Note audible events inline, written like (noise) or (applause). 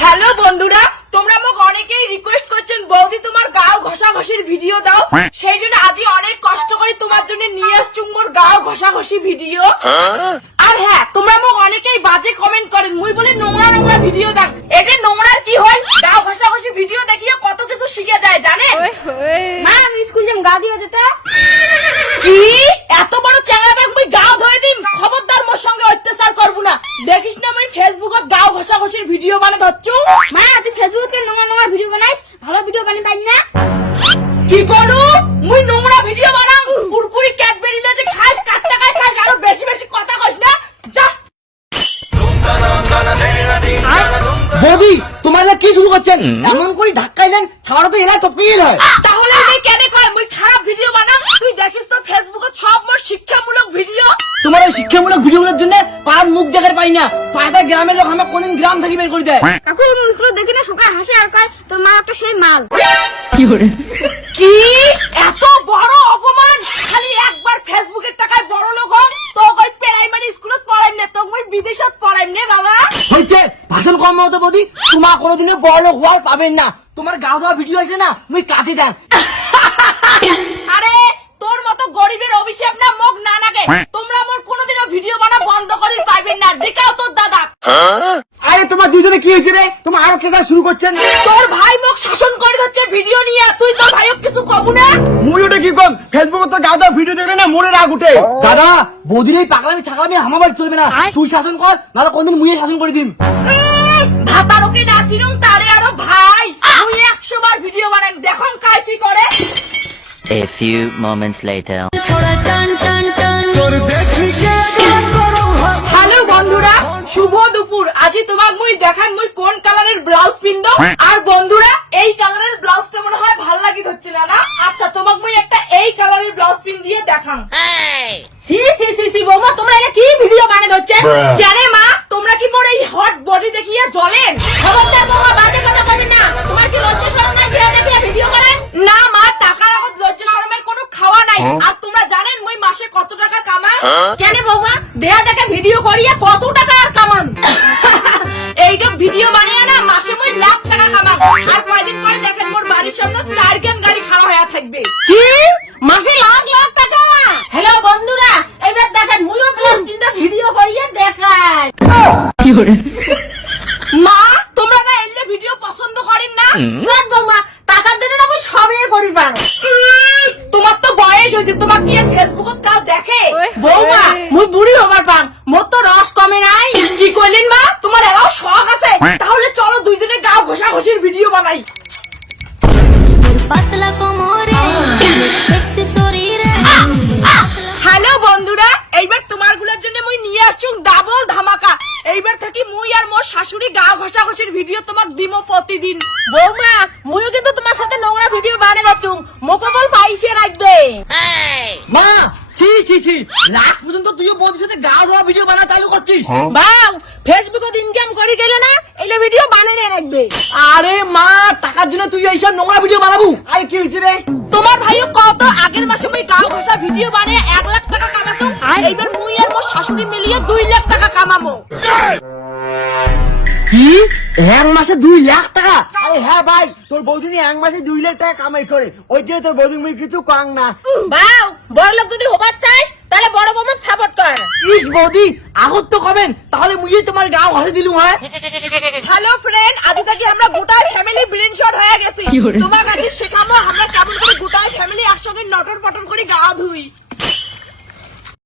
Hello বন্ধুরা তোমরা আমাকে অনেকেই রিকোয়েস্ট করছেন বৌদি তোমার গাও ঘষাঘষির ভিডিও দাও। সেই জন্য আজই অনেক কষ্ট করে তোমার জন্য নিয়ে আসছি মোর গাও ঘষাঘষি ভিডিও আর হ্যাঁ তোমরা আমাকে অনেকেই বাজে কমেন্ট করেন মুই বলে নোংরা নোংরা ভিডিও দেখ। এটা নোংরার কি হয়? গাও ঘষাঘষি ভিডিও দেখিয়ে কত কিছু শিখে যায় জানেন? মা আমি স্কুল যাম গা দিয়ে যেতে কি এত বড় চ্যাংড়াটা মুই গাও ধরে দিম খবরদার মোর সঙ্গে অত্যাচার করব না দেখিস না মুই ফেসবুকত গাও ঘষাঘষির ভিডিও বানে ধরছু? মা তুই ফেসবুকে নোংরা নোংরা ভিডিও বানাইস ভালো ভিডিও বানাই পাই না। কি করু? মুই নোংরা ভিডিও বানাম কুরকুরি ক্যাডবেরি না যে খাস কাট টাকায় খাস আরও বেশি বেশি কথা কইস না। যা। বৌদি তোমার কি শুরু করছেন? এমন করে ধাক্কাইলেন ছাড়া তো এলা টপকে গেল হয় তাহলে তুই কেন কয়? মুই খারাপ ভিডিও বানাম। তুই দেখিস তো ফেসবুকে সব মোর শিক্ষামূলক ভিডিও। তোমার ওই শিক্ষামূলক ভিডিওগুলোর জন্য পাড়ার মুখ দেখার পাই না। পাড়াটা গ্রামের লোক আমার কোনদিন গ্রাম থেকে বের করে দেয়। (laughs) কাকু স্কুলে দেখি না সকালে হাসে আর কয় তোর মা একটা সেই মাল। কি এত বড় অপমান? খালি একবার ফেসবুকের টাকায় বড় লোক হন তো কই প্রাইমারি স্কুলত পড়াইম না তো মুই বিদেশত পড়াইম নে বাবা। হয়েছে। ভাষণ কম হতো বৌদি তোমার কোনোদিনও বড় লোক হওয়ার পাবেন না। তোমার গাও দেওয়া ভিডিও আছে না মুই কাটি দেন আরে তোর মতো গরিবের অভিশাপ না মুখ না নাগে তোমরা মোর কোনোদিনও ভিডিও বানা বন্ধ করি পারবেন না দেখাও তোর দাদা আরে তোমার দুজনে কি হয়েছে রে? তোমার আরও কেদা শুরু করছেন তোর ভাই মুখ শাসন করে হচ্ছে ভিডিও নিয়ে। তুই তোর ভাইও কিছু কবু না? মুই ওটা কি কম? ফেসবুকে তো দেওয়া ভিডিও দেখলে না মনে রাগ উঠে? দাদা বৌদির এই পাগলামি ছাগলামি আমার বাড়ি চলবে না। তুই শাসন কর নাহলে কোনদিন মুইয়ে শাসন করে দিম। ভাতারকে না চিনুম তারে আরও ভাই। তুই একশো বার ভিডিও বানাই দেখুন কাই কি করে। A few moments later. আজি তোমাক মুই দেখান মুই কোন কালারের ব্লাউজ পিনদ আর বন্ধুরা এই কালারের ব্লাউজটা মনে হয় ভালো লাগি হচ্ছে না না? আচ্ছা তোমাক মুই একটা এই কালারের ব্লাউজ পিন দিয়ে দেখাম সি সি সি সি বৌমা তোমরা এটা কি ভিডিও বানিয়ে হচ্ছে? কেন মা? তোমরা কি মোর এই হট বডি দেখিয়ে জ্বলেন? খবরদার বৌমা বাজে কথা কইবেন না। তোমার কি লজ্জা শরম নাই দেয়া দেখিয়ে ভিডিও করেন? না মা টাকার আগত লজ্জা শরমের কোনো খাওয়া নাই। আর তোমরা জানেন মুই মাসে কত টাকা কামান কেন বৌমা? দেয়া দেখে ভিডিও করিয়া কত টাকা বাড়ির সামনে চার কেন গাড়ি খাড়া হয়ে থাকবে? কি? মাসে লাখ লাখ টাকা। হ্যালো বন্ধুরা এবার দেখেন মুইও প্লাস কিন্তু ভিডিও করিয়ে দেখায়। মা আর মোর শাশুড়ি গা ঘষা ঘষির ভিডিও তোমাক দিমো প্রতিদিন। বৌমা মুইও কিন্তু তোমার সাথে নোংরা ভিডিও বানিয়ে যাচ্ছুম মোকে বল পাইছে রাখবে মা ছি ছি ছি। লাস্ট পর্যন্ত তুইও বৌদির সাথে গা ধোয়া ভিডিও বানা চালু করছিস। বাউ ফেসবুকত ইনকাম করি গেলে না এলে ভিডিও বানিয়ে রাখবে আরে মা টাকার জন্য তুই এইসব নোংরা ভিডিও বানাবো। আরে কি হয়েছে রে? তোমার ভাইও কত আগের মাসে মুই গাও ঘষা ভিডিও বানিয়ে এক লাখ টাকা কামাছো এইবার মুই আর মোর শাশুড়ি মিলিয়ে দুই লাখ টাকা কামাবো কি? এক মাসে দুই লাখ টাকা? আরে হ্যাঁ ভাই তোর বৌদিনী এক মাসে দুই লাখ টাকা কামাই করে। ওই জন্য তোর বৌদিনী মুই কিছু কাং না। বাউ বড় লোক যদি হবার চাস তাহলে বড় বৌমাক সাপোর্ট কর। ইস বৌদি আগত তো কবেন তাহলে মুই তোমার গাও ঘষে দিলুম হ্যাঁ? হ্যালো ফ্রেন্ড আজ থেকে আমরা গোটা ফ্যামিলি ব্রেন শট হয়ে গেছি। তোমার কাছে শেখাবো আমরা কেমন করে গোটা ফ্যামিলি একসঙ্গে নটর পটর করে গা ধুই।